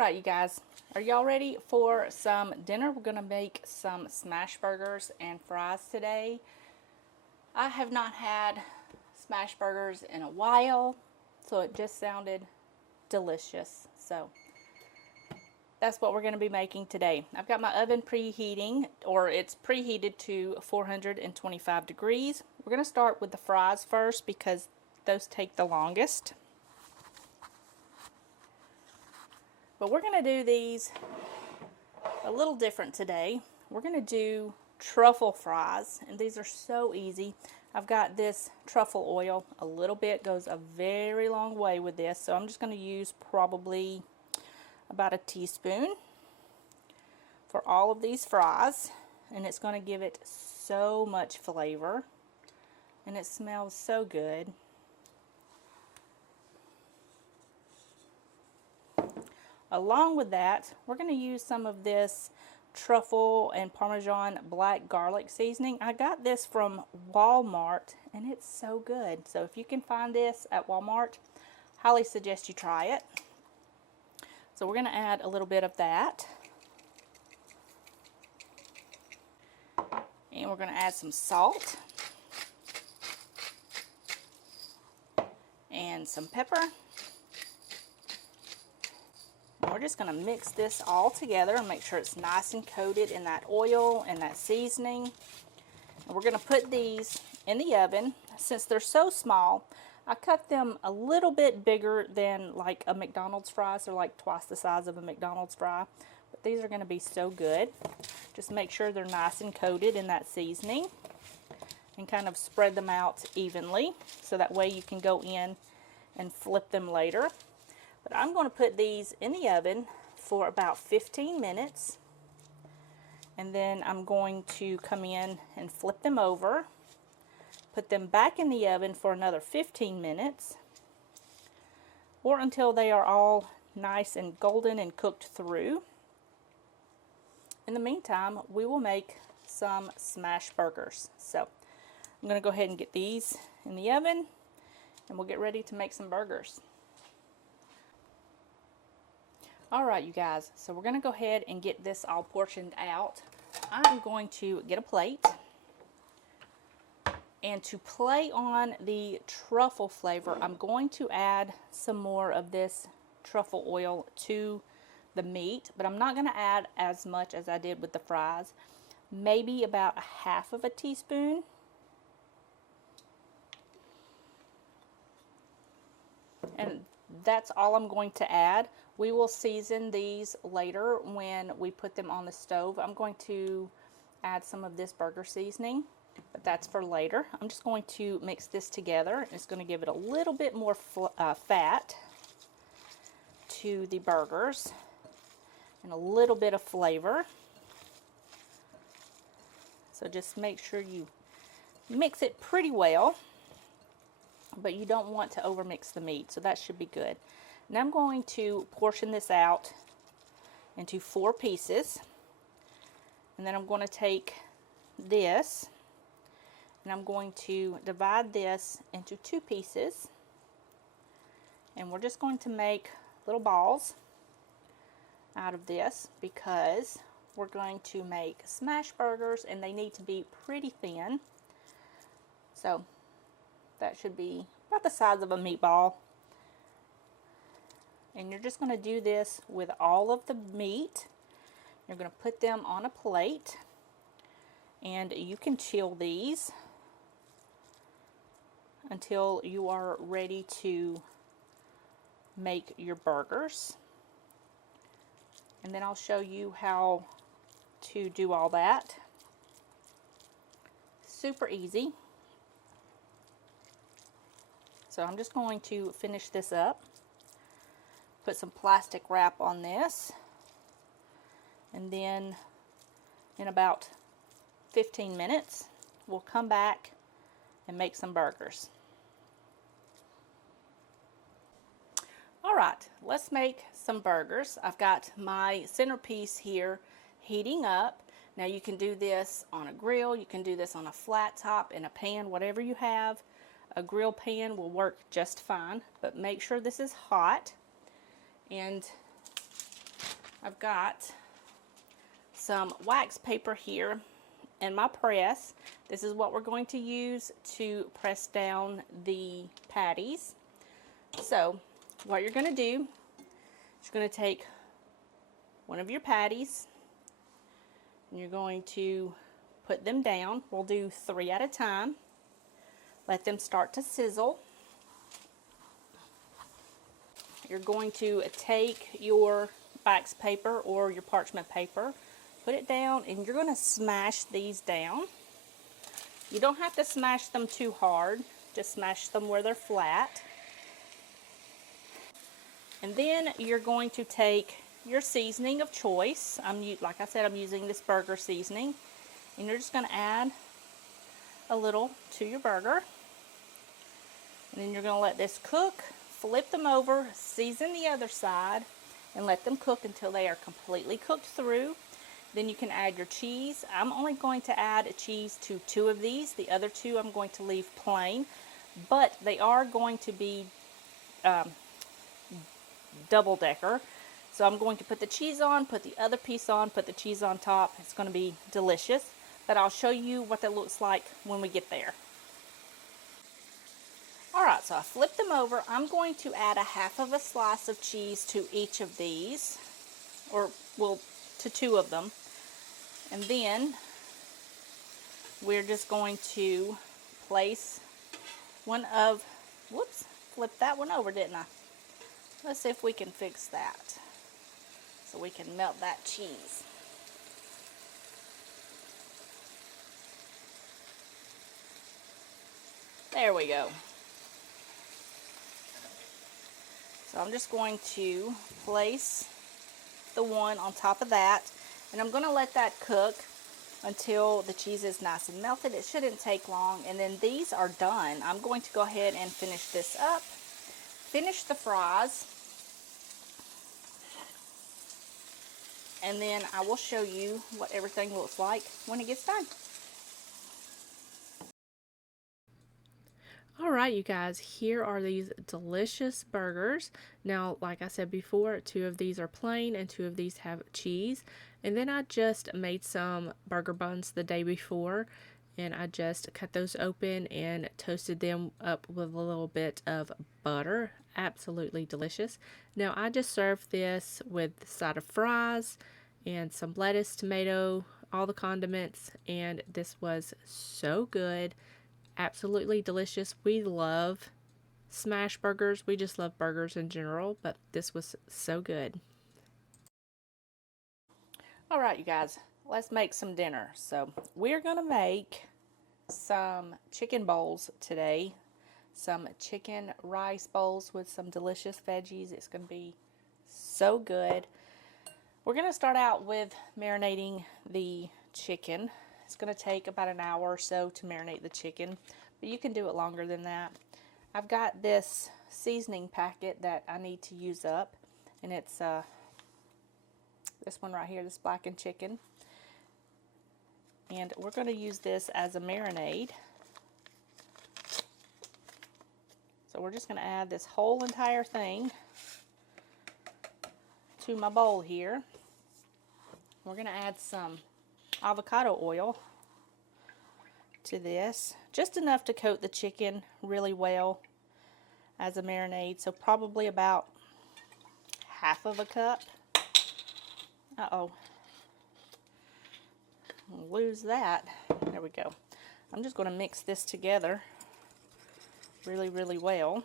Alright, you guys, are y'all ready for some dinner? We're going to make some smash burgers and fries today. I have not had smash burgers in a while, so it just sounded delicious. So that's what we're going to be making today. I've got my oven preheating, or it's preheated to 425 degrees. We're going to start with the fries first because those take the longest. But we're going to do these a little different today. We're going to do truffle fries, and these are so easy. I've got this truffle oil. A little bit goes a very long way with this, so I'm just going to use probably about a teaspoon for all of these fries, and it's going to give it so much flavor, and it smells so good. Along with that, we're going to use some of this truffle and Parmesan black garlic seasoning. I got this from Walmart, and it's so good. So if you can find this at Walmart, highly suggest you try it. So we're going to add a little bit of that. And we're going to add some salt. And some pepper. We're just going to mix this all together and make sure it's nice and coated in that oil and that seasoning. And we're going to put these in the oven. Since they're so small, I cut them a little bit bigger than like a McDonald's fries. They're like twice the size of a McDonald's fry. But these are going to be so good. Just make sure they're nice and coated in that seasoning. And kind of spread them out evenly. So that way you can go in and flip them later. But I'm going to put these in the oven for about 15 minutes. And then I'm going to come in and flip them over. Put them back in the oven for another 15 minutes. Or until they are all nice and golden and cooked through. In the meantime, we will make some smash burgers. So I'm going to go ahead and get these in the oven. And we'll get ready to make some burgers. Alright, you guys, so we're going to go ahead and get this all portioned out. I'm going to get a plate, and to play on the truffle flavor, I'm going to add some more of this truffle oil to the meat, but I'm not going to add as much as I did with the fries. Maybe about a half of a teaspoon. And that's all I'm going to add. We will season these later when we put them on the stove. I'm going to add some of this burger seasoning, but that's for later. I'm just going to mix this together. It's going to give it a little bit more fat to the burgers and a little bit of flavor. So just make sure you mix it pretty well, but you don't want to overmix the meat, so that should be good. Now I'm going to portion this out into 4 pieces, and then I'm going to take this and I'm going to divide this into 2 pieces, and we're just going to make little balls out of this because we're going to make smash burgers and they need to be pretty thin. So that should be about the size of a meatball. And you're just going to do this with all of the meat. You're going to put them on a plate, and you can chill these until you are ready to make your burgers. And then I'll show you how to do all that. Super easy. So I'm just going to finish this up. Put some plastic wrap on this, and then in about 15 minutes we'll come back and make some burgers. Alright, let's make some burgers. I've got my centerpiece here heating up. Now you can do this on a grill, you can do this on a flat top, in a pan, whatever you have. A grill pan will work just fine, but make sure this is hot. And I've got some wax paper here in my press. This is what we're going to use to press down the patties. So what you're going to do is you're going to take one of your patties and you're going to put them down. We'll do 3 at a time. Let them start to sizzle. You're going to take your wax paper or your parchment paper, put it down, and you're going to smash these down. You don't have to smash them too hard, just smash them where they're flat. And then you're going to take your seasoning of choice. Like I said, I'm using this burger seasoning, and you're just going to add a little to your burger. And then you're going to let this cook, flip them over, season the other side, and let them cook until they are completely cooked through. Then you can add your cheese. I'm only going to add a cheese to 2 of these. The other 2 I'm going to leave plain, but they are going to be double-decker. So I'm going to put the cheese on, put the other piece on, put the cheese on top. It's going to be delicious, but I'll show you what that looks like when we get there. Alright, so I flipped them over. I'm going to add a half of a slice of cheese to each of these, or well, to 2 of them. And then we're just going to place one of, whoops, flipped that one over, didn't I? Let's see if we can fix that. So we can melt that cheese. There we go. So I'm just going to place the one on top of that, and I'm going to let that cook until the cheese is nice and melted. It shouldn't take long, and then these are done. I'm going to go ahead and finish this up, finish the fries, and then I will show you what everything looks like when it gets done. Alright, you guys, here are these delicious burgers. Now, like I said before, 2 of these are plain and 2 of these have cheese. And then I just made some burger buns the day before, and I just cut those open and toasted them up with a little bit of butter. Absolutely delicious. Now, I just served this with a side of fries and some lettuce, tomato, all the condiments, and this was so good. Absolutely delicious. We love smash burgers. We just love burgers in general, but this was so good. Alright, you guys, let's make some dinner. So we're going to make some chicken bowls today. Some chicken rice bowls with some delicious veggies. It's going to be so good. We're going to start out with marinating the chicken. It's going to take about an hour or so to marinate the chicken, but you can do it longer than that. I've got this seasoning packet that I need to use up, and it's this one right here, this blackened chicken. And we're going to use this as a marinade. So we're just going to add this whole entire thing to my bowl here. We're going to add some avocado oil to this, just enough to coat the chicken really well as a marinade, so probably about half of a cup. Uh-oh, I'll lose that. There we go. I'm just going to mix this together really well.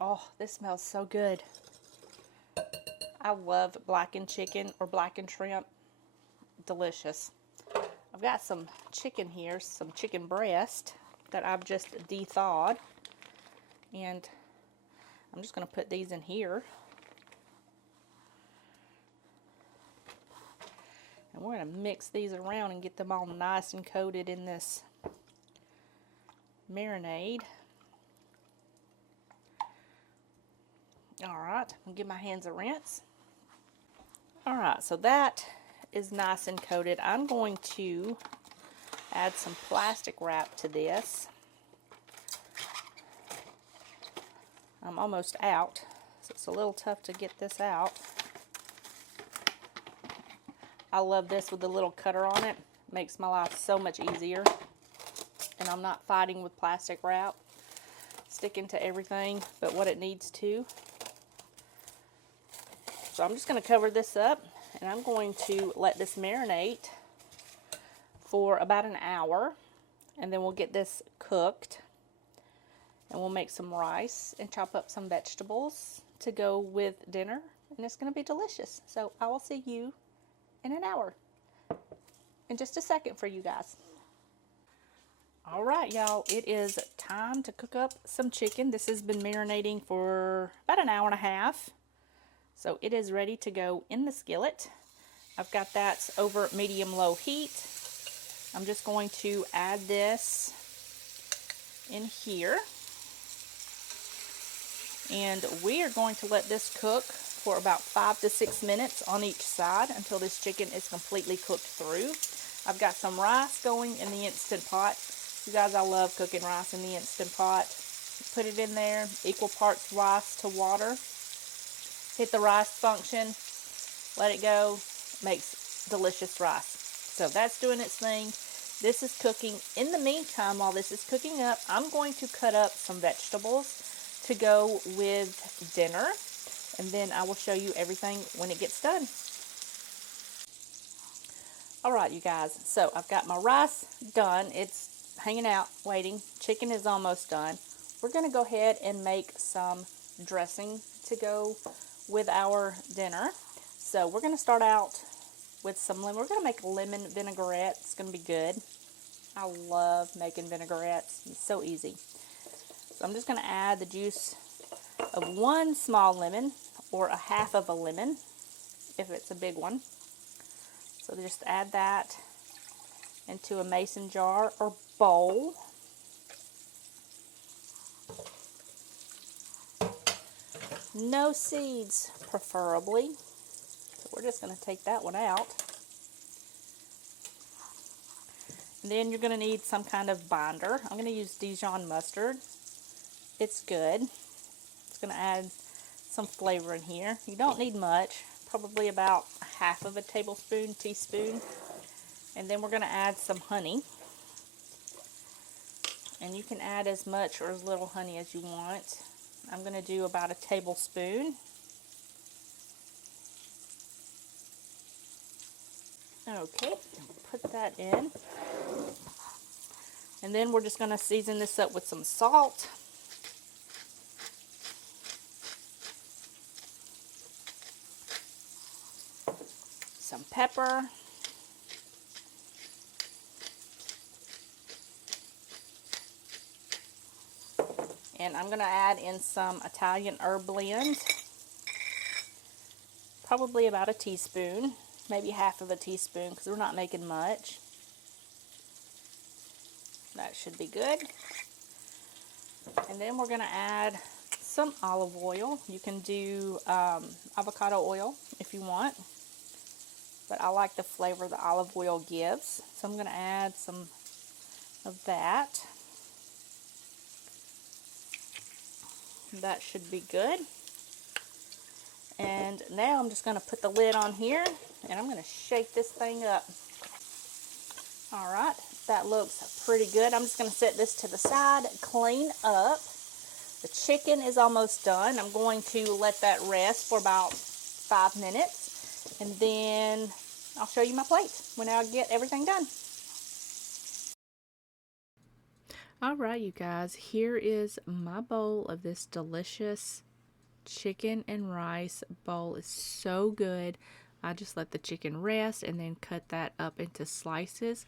Oh, this smells so good. I love blackened chicken or blackened shrimp. Delicious. I've got some chicken here, some chicken breast that I've just de-thawed. And I'm just going to put these in here. And we're going to mix these around and get them all nice and coated in this marinade. Alright, I'll give my hands a rinse. Alright, so that is nice and coated. I'm going to add some plastic wrap to this. I'm almost out, so it's a little tough to get this out. I love this with the little cutter on it. Makes my life so much easier. And I'm not fighting with plastic wrap, sticking to everything but what it needs to. So I'm just going to cover this up, and I'm going to let this marinate for about an hour, and then we'll get this cooked, and we'll make some rice and chop up some vegetables to go with dinner, and it's going to be delicious. So I will see you in an hour, in just a second for you guys. All right, y'all, it is time to cook up some chicken. This has been marinating for about an hour and a half. So it is ready to go in the skillet. I've got that over medium-low heat. I'm just going to add this in here. And we are going to let this cook for about 5 to 6 minutes on each side until this chicken is completely cooked through. I've got some rice going in the Instant Pot. You guys, I love cooking rice in the Instant Pot. Put it in there, equal parts rice to water. Hit the rice function, let it go, makes delicious rice. So that's doing its thing. This is cooking. In the meantime, while this is cooking up, I'm going to cut up some vegetables to go with dinner, and then I will show you everything when it gets done. All right, you guys, so I've got my rice done. It's hanging out, waiting. Chicken is almost done. We're going to go ahead and make some dressing to go with our dinner. So we're going to start out with some lemon. We're going to make a lemon vinaigrette. It's going to be good. I love making vinaigrettes. It's so easy. So I'm just going to add the juice of one small lemon, or a half of a lemon if it's a big one. So just add that into a mason jar or bowl. No seeds, preferably. So we're just going to take that one out. And then you're going to need some kind of binder. I'm going to use Dijon mustard. It's good. It's going to add some flavor in here. You don't need much, probably about half of a teaspoon. And then we're going to add some honey. And you can add as much or as little honey as you want. I'm going to do about a tablespoon. Okay, put that in. And then we're just going to season this up with some salt. Some pepper. And I'm going to add in some Italian herb blend. Probably about a teaspoon, maybe half of a teaspoon, because we're not making much. That should be good. And then we're going to add some olive oil. You can do avocado oil if you want, but I like the flavor the olive oil gives. So I'm going to add some of that. That should be good. And now I'm just going to put the lid on here, and I'm going to shake this thing up. All right, that looks pretty good. I'm just going to set this to the side, clean up. The chicken is almost done. I'm going to let that rest for about 5 minutes, and then I'll show you my plate when I get everything done. All right, you guys, here is my bowl of this delicious chicken and rice bowl. Is so good. I just let the chicken rest and then cut that up into slices.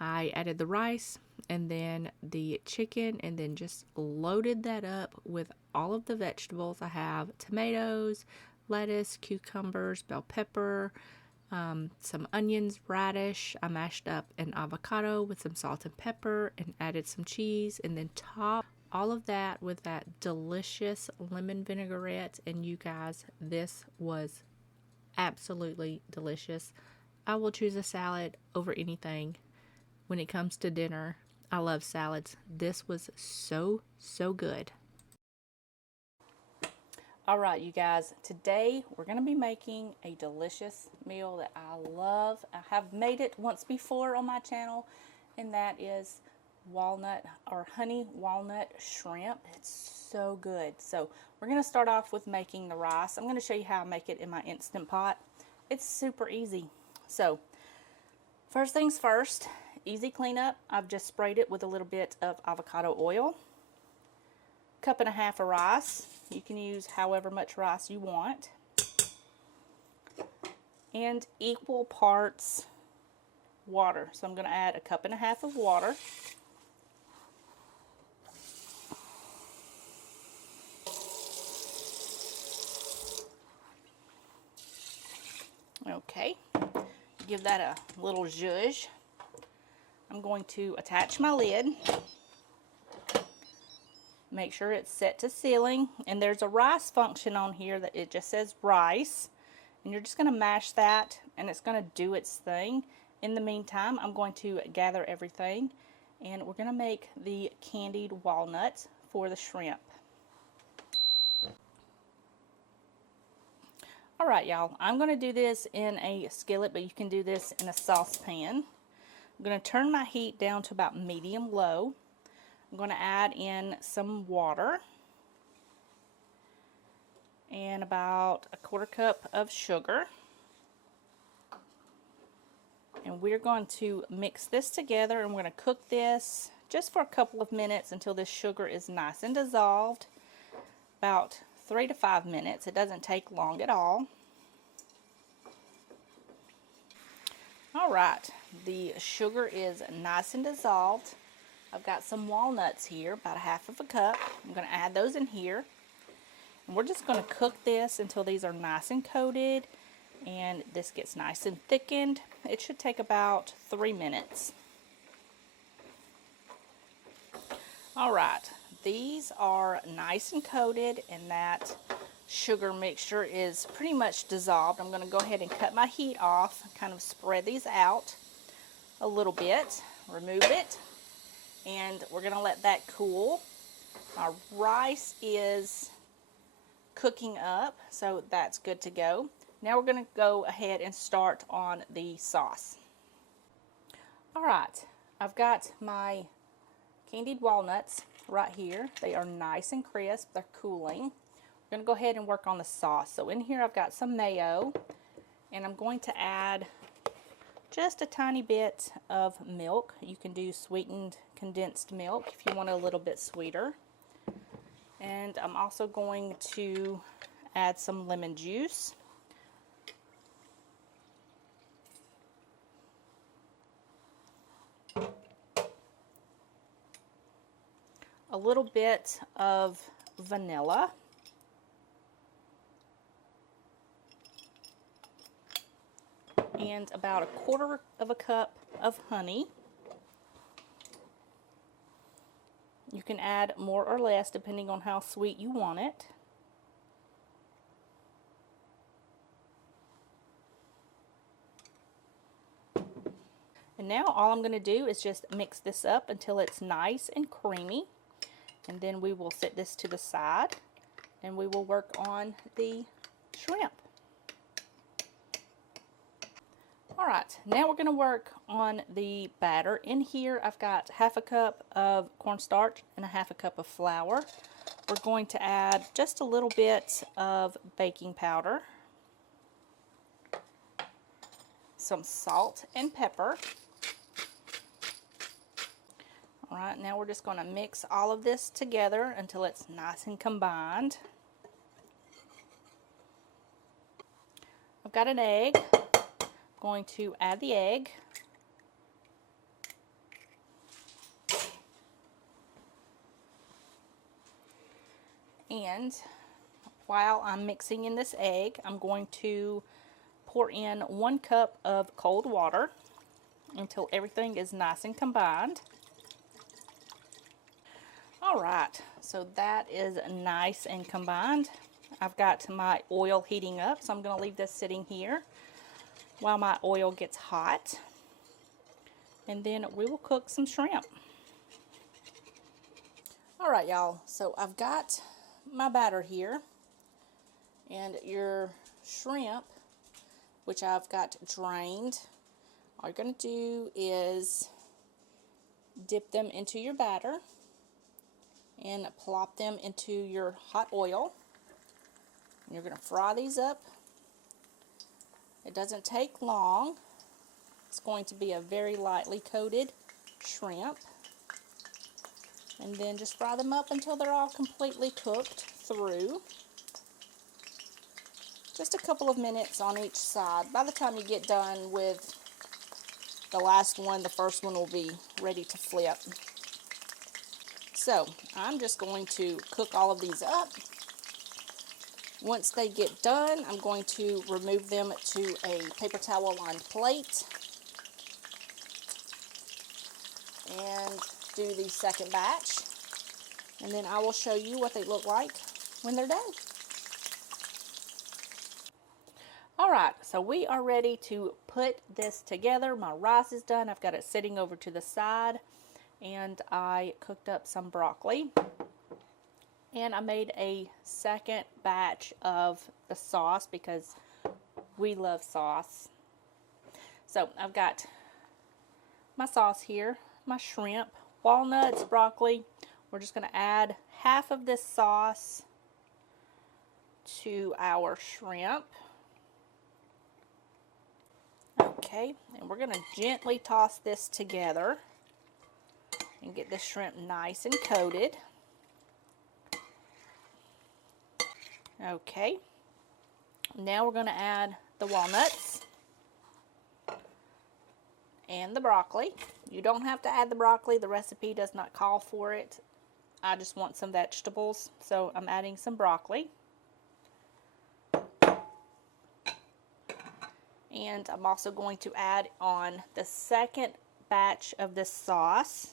I added the rice and then the chicken, and then just loaded that up with all of the vegetables. I have tomatoes, lettuce, cucumbers, bell pepper, some onions, radish. I mashed up an avocado with some salt and pepper and added some cheese, and then topped all of that with that delicious lemon vinaigrette. And you guys, this was absolutely delicious. I will choose a salad over anything when it comes to dinner. I love salads. This was so good. All right, you guys, today we're going to be making a delicious meal that I love. I have made it once before on my channel, and that is walnut or honey walnut shrimp. It's so good. So we're going to start off with making the rice. I'm going to show you how I make it in my Instant Pot. It's super easy. So first things first, easy cleanup. I've just sprayed it with a little bit of avocado oil. Cup and a half of rice. You can use however much rice you want. And equal parts water. So I'm going to add a cup and a half of water. Okay, give that a little zhuzh. I'm going to attach my lid. Make sure it's set to sealing, and there's a rice function on here that it just says rice, and you're just going to mash that and it's going to do its thing. In the meantime, I'm going to gather everything, and we're going to make the candied walnuts for the shrimp. Alright, y'all, I'm going to do this in a skillet, but you can do this in a saucepan. I'm going to turn my heat down to about medium-low. I'm going to add in some water and about a quarter cup of sugar. And we're going to mix this together, and we're going to cook this just for a couple of minutes until this sugar is nice and dissolved. About 3 to 5 minutes. It doesn't take long at all. Alright, the sugar is nice and dissolved. I've got some walnuts here, about a half of a cup. I'm going to add those in here. And we're just going to cook this until these are nice and coated and this gets nice and thickened. It should take about 3 minutes. Alright, these are nice and coated, and that sugar mixture is pretty much dissolved. I'm going to go ahead and cut my heat off, kind of spread these out a little bit, remove it. And we're going to let that cool. Our rice is cooking up, so that's good to go. Now we're going to go ahead and start on the sauce. Alright, I've got my candied walnuts right here. They are nice and crisp. They're cooling. We're going to go ahead and work on the sauce. So in here I've got some mayo, and I'm going to add just a tiny bit of milk. You can do sweetened condensed milk if you want it a little bit sweeter. And I'm also going to add some lemon juice. A little bit of vanilla. And about a quarter of a cup of honey. You can add more or less depending on how sweet you want it. And now all I'm going to do is just mix this up until it's nice and creamy. And then we will set this to the side and we will work on the shrimp. Alright, now we're going to work on the batter. In here I've got half a cup of cornstarch and a half a cup of flour. We're going to add just a little bit of baking powder, some salt and pepper. Alright, now we're just going to mix all of this together until it's nice and combined. I've got an egg. Going to add the egg. And while I'm mixing in this egg, I'm going to pour in 1 cup of cold water until everything is nice and combined. Alright, so that is nice and combined. I've got my oil heating up, so I'm going to leave this sitting here while my oil gets hot. And then we will cook some shrimp. Alright, y'all, so I've got my batter here. And your shrimp, which I've got drained, all you're going to do is dip them into your batter and plop them into your hot oil. And you're going to fry these up. It doesn't take long. It's going to be a very lightly coated shrimp. And then just fry them up until they're all completely cooked through. Just a couple of minutes on each side. By the time you get done with the last one, the first one will be ready to flip. So I'm just going to cook all of these up. Once they get done, I'm going to remove them to a paper towel lined plate and do the second batch. And then I will show you what they look like when they're done. Alright, so we are ready to put this together. My rice is done. I've got it sitting over to the side. And I cooked up some broccoli. And I made a second batch of the sauce because we love sauce. So I've got my sauce here, my shrimp, walnuts, broccoli. We're just going to add half of this sauce to our shrimp. Okay, and we're going to gently toss this together and get the shrimp nice and coated. Okay, now we're going to add the walnuts and the broccoli. You don't have to add the broccoli. The recipe does not call for it. I just want some vegetables, so I'm adding some broccoli. And I'm also going to add on the second batch of this sauce.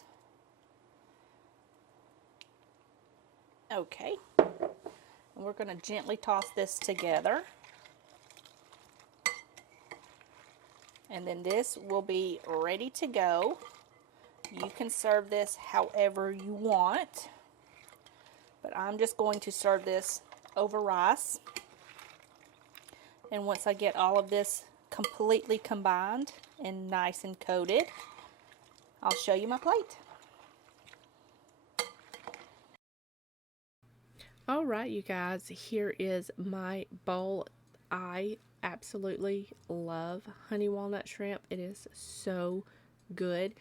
Okay. And we're going to gently toss this together. And then this will be ready to go. You can serve this however you want. But I'm just going to serve this over rice. And once I get all of this completely combined and nice and coated, I'll show you my plate. Alright, you guys, here is my bowl. I absolutely love honey walnut shrimp. It is so good.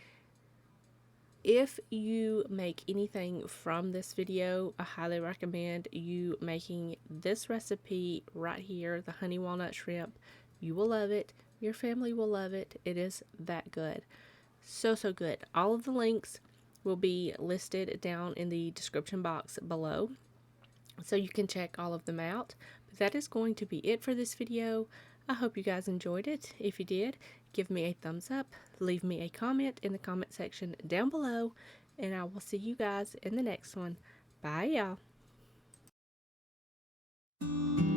If you make anything from this video, I highly recommend you making this recipe right here, the honey walnut shrimp. You will love it. Your family will love it. It is that good. So, so good. All of the links will be listed down in the description box below, so you can check all of them out. But that is going to be it for this video. I hope you guys enjoyed it. If you did, give me a thumbs up, leave me a comment in the comment section down below, and I will see you guys in the next one. Bye, y'all.